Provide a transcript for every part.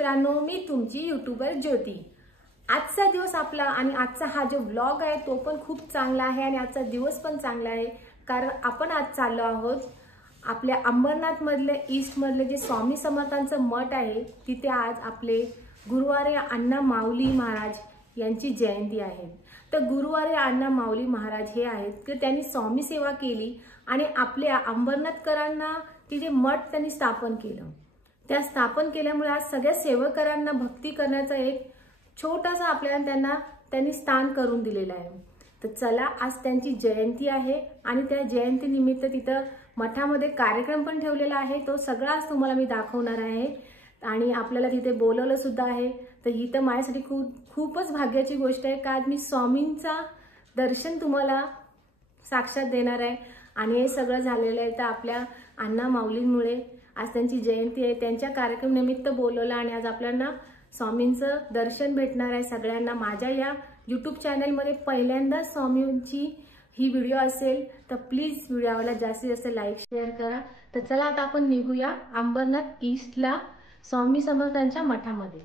मित्रांनो, मी तुमची यूट्यूबर ज्योती। आजचा दिवस आपला आणि आजचा हा जो व्लॉग आहे तो पण खूप चांगला आहे आणि आजचा दिवस पण चांगला आहे, कारण आपण आज चाललो आहोत आपल्या अंबरनाथ मधले ईस्ट मधले जे स्वामी समर्थांचं मठ आहे तिथे। आज आपले गुरुवारी अण्णा माऊली महाराज यांची जयंती आहे। तर गुरुवारी अण्णा माऊली महाराज हे आहेत की त्यांनी स्वामी सेवा केली आणि आपल्या अंबरनाथकरांना तिथे मठ त्यांनी स्थापन केलं। त्या स्थापन केल्यामुळे आज सगळ्या सेवकांना भक्ती करण्याचा एक छोटासा आपल्याला त्यांनी स्थान करून दिलेला आहे। तर चला, आज त्यांची जयंती आहे आणि त्या जयंती निमित्त तिथं मठामध्ये कार्यक्रम पण ठेवलेला आहे। तो सगळा आज तुम्हाला मी दाखवणार आहे आणि आपल्याला तिथे बोलवलं सुद्धा आहे। तर ही तर माझ्यासाठी खूपच भाग्याची गोष्ट आहे का आज मी स्वामींचा दर्शन तुम्हाला साक्षात देणार आहे। आणि हे सगळं झालेलं आहे तर आपल्या अण्णा माऊलींमुळे। आज त्यांची जयंती आहे, त्यांच्या कार्यक्रम निमित्त बोलवलं आणि आज आपल्याला स्वामींचं दर्शन भेटणार आहे सगळ्यांना। माझ्या या यूट्यूब चॅनलमध्ये पहिल्यांदा स्वामींची ही व्हिडिओ असेल तर प्लीज व्हिडिओला जास्तीत जास्त लाईक शेअर करा। तर चला आता आपण निघूया अंबरनाथ ईस्टला स्वामी समर्थांच्या मठामध्ये।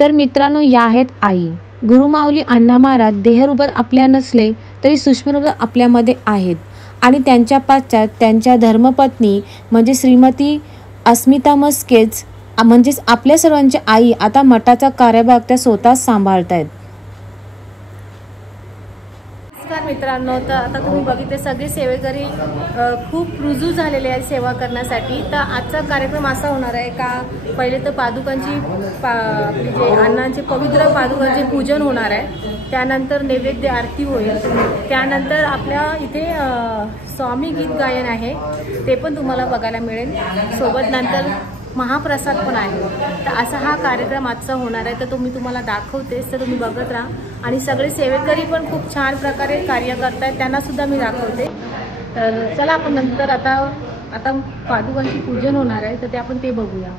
तर मित्रांनो, या आहेत आई गुरुमाऊली अण्णा महाराज। देहरूबर आपल्या नसले तरी सूक्ष्मरूप आपल्यामध्ये आहेत आणि त्यांच्या पाश्चात त्यांच्या धर्मपत्नी म्हणजे श्रीमती अस्मिता मस्केच म्हणजेच आपल्या सर्वांची आई आता मठाचा कार्यभाग त्या स्वतः सांभाळत आहेत। नमस्कार मित्रांनो, तर आता तुम्ही बघितले सगळे सेवेकरी खूप रुजू झालेले आहेत सेवा करण्यासाठी। तर आजचा कार्यक्रम असा होणार आहे का पहिले तर पादुकांची जे अण्णांचे पवित्र पादुकांचे पूजन होणार आहे, त्यानंतर नैवेद्य आरती होईल, त्यानंतर आपल्या इथे स्वामी गीत गायन आहे ते पण तुम्हाला बघायला मिळेल, सोबत नंतर महाप्रसाद पण आहे। तर असा हा कार्यक्रम आजचा होणार आहे, तर तुम्हाला दाखवतेच, तर तुम्ही बघत राहा। आणि सगळे सेवेकरी पण खूप छान प्रकारे कार्य करतायत, त्यांना सुद्धा मी दाखवते। तर चला आपण नंतर आता पादुकांची पूजन होणार आहे तर ते आपण बघूया।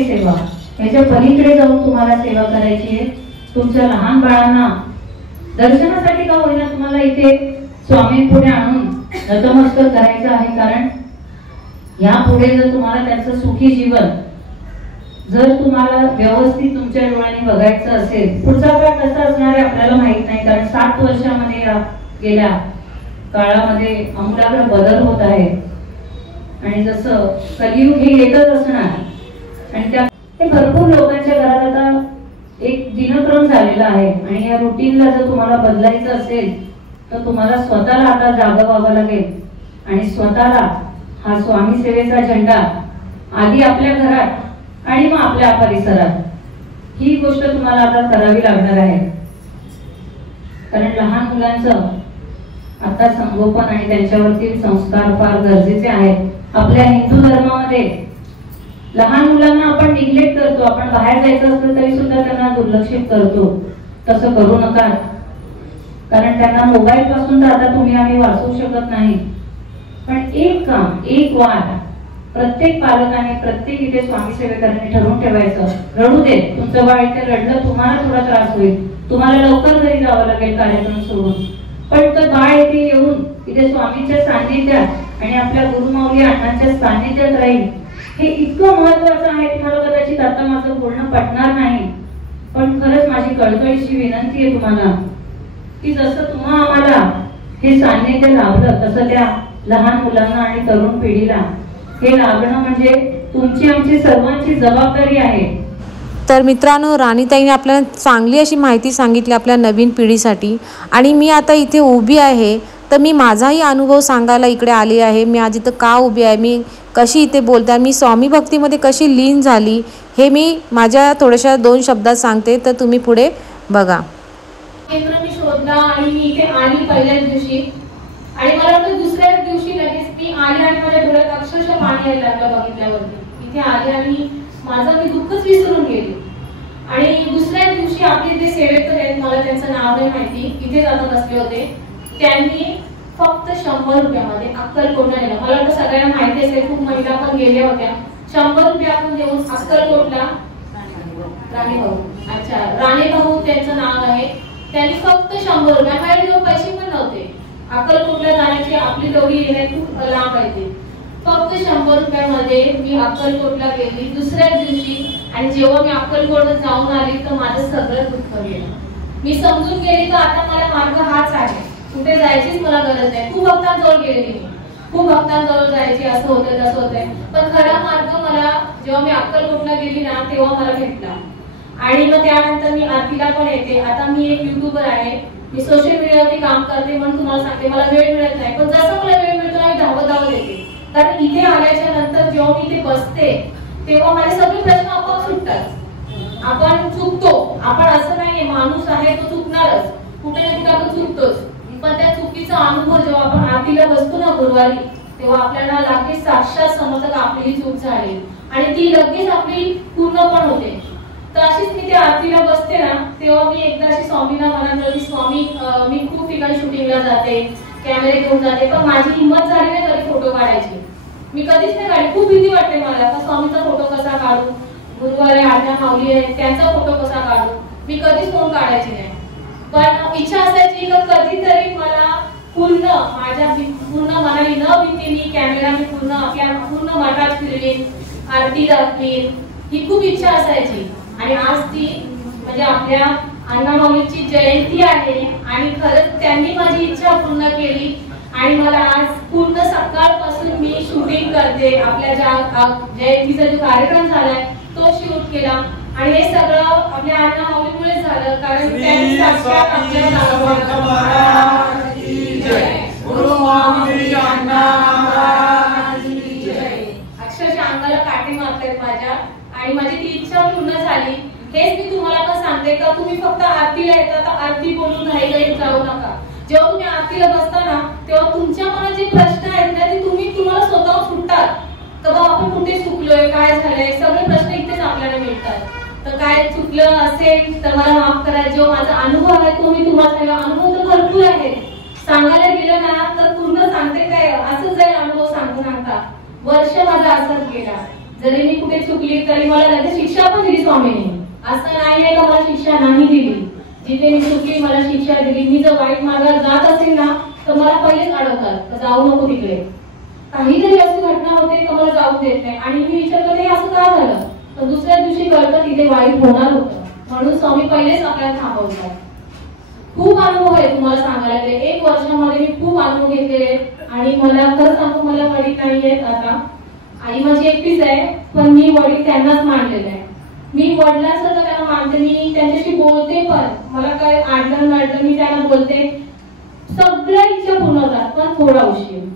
सेवा याच्या पलीकडे जाऊन तुम्हाला सेवा करायची आहे। तुमच्या लहान बाळांना दर्शनासाठी का होईना तुम्हाला इथे स्वामींपुढे आणून नतमस्तक करायचं आहे, कारण यापुढे जर तुम्हाला त्यांचं सुखी जीवन जर तुम्हाला व्यवस्थित तुमच्या डोळ्यांनी बघायचं असेल, पुढचा काळ कसा असणार आहे आपल्याला माहित नाही, कारण 7 वर्षामध्ये गेल्या काळामध्ये आमूलाग्र बदल होत आहे आणि जसं कलियुग हे येतच असणार आणि त्या भरपूर लोकांच्या घरात आता एक दिनक्रम झालेला आहे आणि या रुटीनला जर तुम्हाला बदलायचं असेल तर तुम्हाला स्वतःला आता जागा व्हावं लागेल आणि स्वतःला हा स्वामी सेवेचा झेंडा आधी आपल्या घरात आणि मग आपल्या परिसरात ही गोष्ट तुम्हाला आता करावी लागणार आहे, कारण लहान मुलांचं आता संगोपन आणि त्यांच्यावरती संस्कार फार गरजेचे आहेत। आपल्या हिंदू धर्मामध्ये लहान मुलांना आपण निग्लेक्ट करतो, आपण बाहेर जायचं असलं तरी सुद्धा त्यांना दुर्लक्षित करतो। तसं करू नका, कारण त्यांना मोबाईल पासून तर आता तुम्ही आम्ही वाचवू शकत नाही, पण एक काम एक वाट प्रत्येक पालकाने प्रत्येक इथे स्वामी सेवेकरांनी ठरवून ठेवायचं। रडू दे, तुमचं बाळ इथे रडलं तुम्हाला थोडा त्रास होईल, तुम्हाला लवकर घरी जावं लागेल कार्यक्रम सोडून, पण तर बाळ इथे येऊन इथे स्वामींच्या सान्निध्यात आणि आपल्या गुरुमाऊली अण्णांच्या सान्निध्यात राहील हे इतकं महत्वाचं आहे। तुम्हाला कदाचित आता माझं बोलणं पटणार नाही, पण खरंच माझी कळकळीची विनंती आहे तुम्हाला की जसं तुम्हा आम्हाला हे सान्निध्य लाभलं तसं त्या लहान मुलांना आणि तरुण पिढीला हे लाभणं म्हणजे तुमची आमची सर्वांची जबाबदारी आहे। तर मित्रांनो, राणीताईने आपल्याला चांगली अशी माहिती सांगितली आपल्या नवीन पिढीसाठी आणि मी आता इथे उभी आहे तर मी माझाही अनुभव सांगायला इकडे आली आहे। मी आज इथं का उभी आहे, मी कशी इथे बोलते, मी स्वामी भक्तीमध्ये कशी लीन झाली हे मी माझ्या थोड्याशा 2 शब्दात सांगते, तर तुम्ही पुढे बघा। केंद्र मी शोधला आणि मी इथे आली पहिल्याच दिवशी आणि मला वाटतं दुसऱ्याच दिवशी लगेच मी आली आणि माझ्या डोळ्यात अक्षरशः पाणी यायला लागलं बघितल्यावरती। इथे आली आणि माझं मी दुःखच विसरून गेले आणि दुसऱ्याच दिवशी आपले जे सेवेकर आहेत, मला त्यांचं नाव नाही माहिती, इथे जाता बसले होते, त्यांनी फक्त 100 रुपयामध्ये अक्कलकोटला नेलं। मला वाटतं सगळ्यांना माहिती असेल, खूप महिला पण गेल्या होत्या। 100 रुपये आपण देऊन अक्कलकोटला राणेभाऊ, अच्छा राणेभाऊ त्यांचं नाव आहे, त्यांनी फक्त 100 रुपये, माझ्याजवळ पैसे पण नव्हते, अक्कलकोटला जाण्याची आपली तेवढी येणे खूप लांब आहे, फक्त 100 रुपयामध्ये मी अक्कलकोटला गेली दुसऱ्या दिवशी आणि जेव्हा मी अक्कलकोटला जाऊन आली तर माझं सगळं दुःख गेलं। मी समजून गेली तर आता मला मार्ग हाच आहे, कुठे जायचीच मला गरज नाही। खूप भक्तांजवळ गेलेली मी, खूप भक्तांजवळ जायची, असं होतंय तसं होतंय, पण खरा मार्ग मला जेव्हा मी अक्कलकोटला गेली ना तेव्हा मला भेटला आणि मग त्यानंतर मी आरतीला पण येते। आता मी एक युट्यूबर आहे, मी सोशल मीडियावरती काम करते, म्हणून तुम्हाला सांगते मला वेळ मिळत नाही, पण जसं मला वेळ मिळतो मी धावत येते, कारण इथे आल्याच्या नंतर जेव्हा मी इथे बसते तेव्हा माझे सगळे प्रश्न आपोआप सुटतात। आपण चुकतो, आपण असं नाहीये, माणूस आहे तो चुकणारच, कुठे ना कुठे आपण चुकतोच, पण त्या चुकीचा अनुभव जेव्हा आपण आरतीला बसतो ना गुरुवारी तेव्हा आपल्याला लगेच साक्षात समजतं आपली चूक झाली आणि ती लगेच आपली पूर्ण पण होते। तर अशीच मी त्या आरतीला बसते ना तेव्हा मी एकदा अशी स्वामींना म्हणाले की स्वामी मी खूप ठिकाणी शूटिंगला जाते, कॅमेरे घेऊन जाते, पण माझी हिंमत झाली नाही कधी फोटो काढायची, मी कधीच नाही काढली, खूप भीती वाटते मला का स्वामीचा फोटो कसा काढू, गुरुवारी आज्ञा माऊली आहे त्यांचा फोटो कसा काढू, मी कधीच फोन काढायची नाही, पण इच्छा असायची की कधीतरी मला पूर्ण माझ्या पूर्ण मनाने न भीतीने कॅमेरा मी पूर्ण मठात फिरवीन, आरती दाखवीन, ही खूप इच्छा असायची आणि आज ती म्हणजे आपल्या अण्णा माऊलीची जयंती आहे आणि खरंच त्यांनी माझी इच्छा पूर्ण केली आणि मला आज पूर्ण सकाळपासून मी शूटिंग करते, आपल्या जयंतीचा जो कार्यक्रम झालाय तो शूट केला आणि हे सगळं आपल्या अण्णा माऊलीमुळेच झालं, कारण त्यांनी साक्षात आपल्याला अक्षरशः अंगाला काठी मारतायत माझ्या, आणि माझी ती इच्छा पूर्ण झाली। हेच मी तुम्हाला पण सांगते का तुम्ही फक्त आरतीला येता तर आरती बोलून घाईघाईत जाऊ नका। जेव्हा तुम्ही आरतीला बसता ना तेव्हा तुमच्या मनात जे प्रश्न आहेत ना ते तुम्हाला स्वतः सुटतात। तर बाबा आपण कुठे चुकलोय, काय झालंय, सगळे प्रश्न इथेच आपल्याला मिळतात। तर काय चुकलं असेल तर मला माफ करा। जो माझा अनुभव आहे तो मी तुम्हाला सांगा। अनुभव तर भरपूर आहे, सांगायला गेलं ना तर पूर्ण सांगते काय असंच जाईल अनुभव सांगता। वर्ष माझा असंच गेला, जरी मी कुठे चुकली तरी मला लगेच शिक्षा पण दिली स्वामीने। असं नाहीये का मला शिक्षा नाही दिली, जिथे मी चुकली मला शिक्षा दिली। मी जर वाईट मार्गावर जात असेल ना तर मला पहिलेच अडवतात, तर जाऊ नको तिकडे। काहीतरी अशी घटना होते तर मला जाऊ देत नाही, आणि मी विचार करते असं का झालं, तर दुसऱ्या दिवशी कळतं तिथे वाईट होणार होतं, म्हणून स्वामी पहिलेच आपल्याला थांबवतात। खूप अनुभव आहे तुम्हाला सांगायला गेले, 1 वर्षामध्ये मी खूप अनुभव घेतलेले, आणि मला खरं सांगू मला वडील नाहीयेत आता। आई माझी एकटीच आहे, पण मी वडील त्यांनाच मानलेलं आहे। मी वडिलांसारखं त्यांना मानते, मी त्यांच्याशी बोलते पण, मला काय आडलं नडलं मी त्यांना बोलते, सगळ्या इच्छा पूर्ण होतात, पण थोडा उशीर।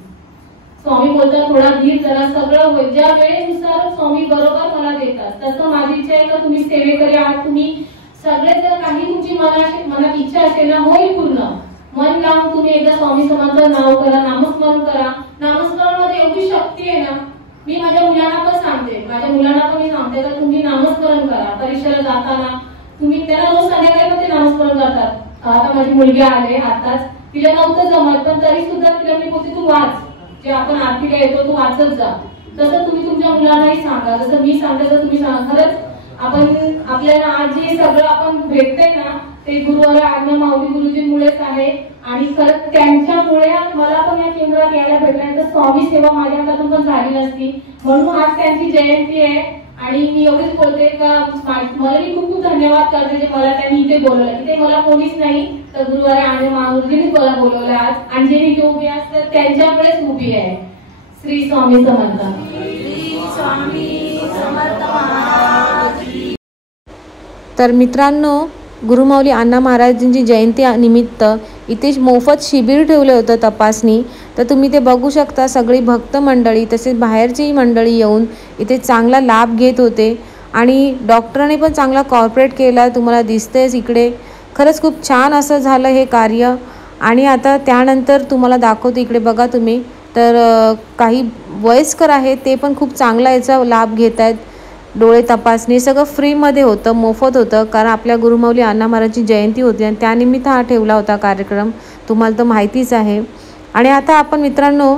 स्वामी बोलतात थोडा धीर जरा, सगळं होईल ज्या वेळेनुसार स्वामी बरोबर मला देतात। तसं माझी इच्छा आहे का तुम्ही सेवेकरी आहात, तुम्ही सगळे जर काही तुमची मनात इच्छा असेल ना होईल पूर्ण। मन लावून तुम्ही एकदा स्वामी समर्थ नाव करा, नामस्मरण करा। नामस्मरण मध्ये एवढी शक्ती आहे ना, मी माझ्या मुलांना पण सांगते, माझ्या मुलांना पण मी सांगते तर तुम्ही नामस्मरण करा। परीक्षेला जाताना तुम्ही त्यांना रोज संध्याकाळी पण ते नामस्मरण करतात। आता माझी मुलगी आले आताच, तिला नव्हतं जमत पण तरी सुद्धा तिला मी बोलते तू वाच, जे आपण आरतीला येतो तू वाचत जा। तसं तुम्ही तुमच्या मुलांनाही सांगा, जसं मी सांगते तर तुम्ही सांगा। खरंच आपण आपल्याला आज जे सगळं आपण भेटतंय ना ते गुरुवार आज्ञा माऊली गुरुजींमुळेच आहे, आणि खरंच त्यांच्यामुळे मला पण या केंद्रात यायला भेटलं, तर स्वामी सेवा माझ्या हातातून पण झाली नसती। म्हणून आज त्यांची जयंती आहे, आणि मी एवढेच बोलते का मला मी खूप खूप धन्यवाद करते जे मला त्यांनी इथे बोलवलं। इथे मला कोणीच नाही, तर गुरुवार आज्ञा माऊलींनीच मला बोलवलं आज, आणि जे मी इथे उभी असते त्यांच्यामुळेच उभी आहे। श्री स्वामी समर्थ। श्री स्वामी समर्थ। तर मित्रांनो, गुरुमाऊली अण्णा महाराजांची जयंती निमित्त इथे मोफत शिबिर ठेवलं होतं तपासणी। तर तुम्ही ते बघू शकता, सगळी भक्त मंडळी तसेच बाहेरचीही मंडळी येऊन इथे चांगला लाभ घेत होते, आणि डॉक्टरांनी पण चांगला कॉर्पोरेट केला, तुम्हाला दिसतेच इकडे। खरंच खूप छान असं झालं हे कार्य। आणि आता त्यानंतर तुम्हाला दाखवते, इकडे बघा तुम्ही, तर काही वयस्कर आहेत ते पण खूप चांगला याचा लाभ घेत आहेत। डोळे तपासणी सगळं फ्रीमध्ये होतं, मोफत होतं, कारण आपल्या गुरुमाऊली अण्णा महाराजांची जयंती होती आणि त्यानिमित्त हा ठेवला होता कार्यक्रम, तुम्हाला तर माहितीच आहे। आणि आता आपण मित्रांनो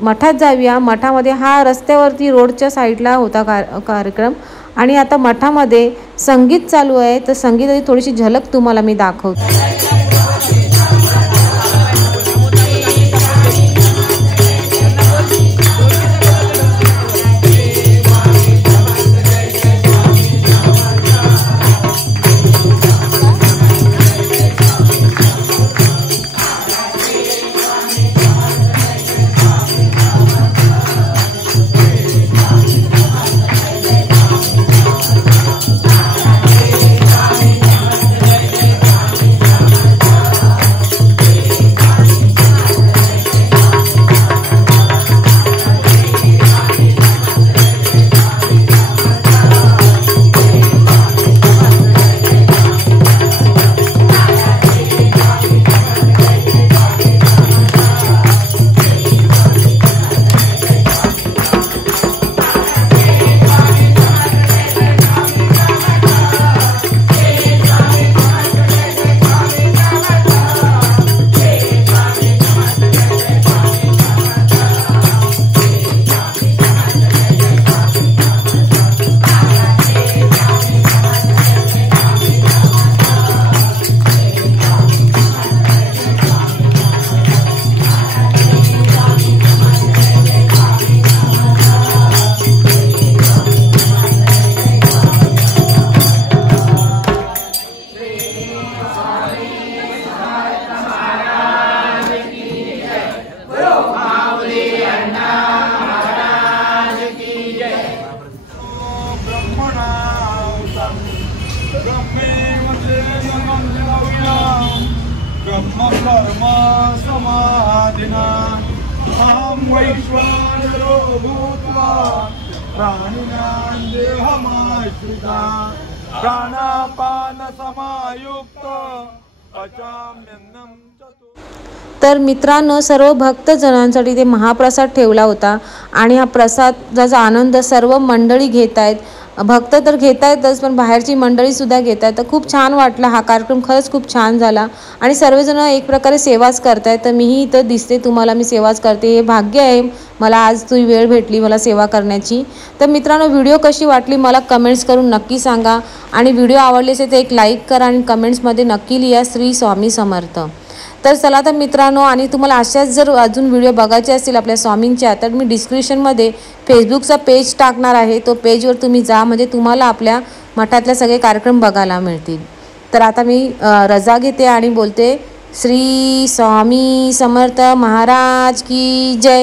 मठात जाऊया। मठामध्ये हा रस्त्यावरती रोडच्या साईडला होता कार्यक्रम, आणि आता मठामध्ये संगीत चालू आहे, तर संगीताची थोडीशी झलक तुम्हाला मी दाखवते। अहं वैश्वानरो भूत्वा प्राणिनां देहमाश्रिता प्राणापान समायुक्त पचाम्यन्नं चतुर्विधं। तर मित्रांनो, सर्व भक्तजनांसाठी ते महाप्रसाद ठेवला होता आणि हा प्रसादाचा आनंद सर्व मंडळी घेत आहेत. भक्त तर घेत आहेतच, पण बाहेरची मंडळीसुद्धा घेत आहेत. तर खूप छान वाटला हा कार्यक्रम, खरंच खूप छान झाला आणि सर्वजण एक प्रकारे सेवाच करत आहेत. तर मीही इथं दिसते तुम्हाला, मी सेवाच करते. हे भाग्य आहे मला, आज तुझी वेळ भेटली मला सेवा करण्याची. तर मित्रांनो, व्हिडिओ कशी वाटली मला कमेंट्स करून नक्की सांगा आणि व्हिडिओ आवडले असेल तर एक लाईक करा आणि कमेंट्समध्ये नक्की लिहा श्री स्वामी समर्थ. तर चला तर मित्रांनो, आणि तुम्हाला अशाच जर अजून व्हिडिओ बघायचे असतील आपल्या स्वामींच्या, तर मी डिस्क्रिप्शनमध्ये फेसबुकचा पेज टाकणार आहे. तो पेजवर तुम्ही जा, म्हणजे तुम्हाला आपल्या मठातले सगळे कार्यक्रम बघायला मिळतील. तर आता मी रजा घेते आणि बोलते श्री स्वामी समर्थ महाराज की जय.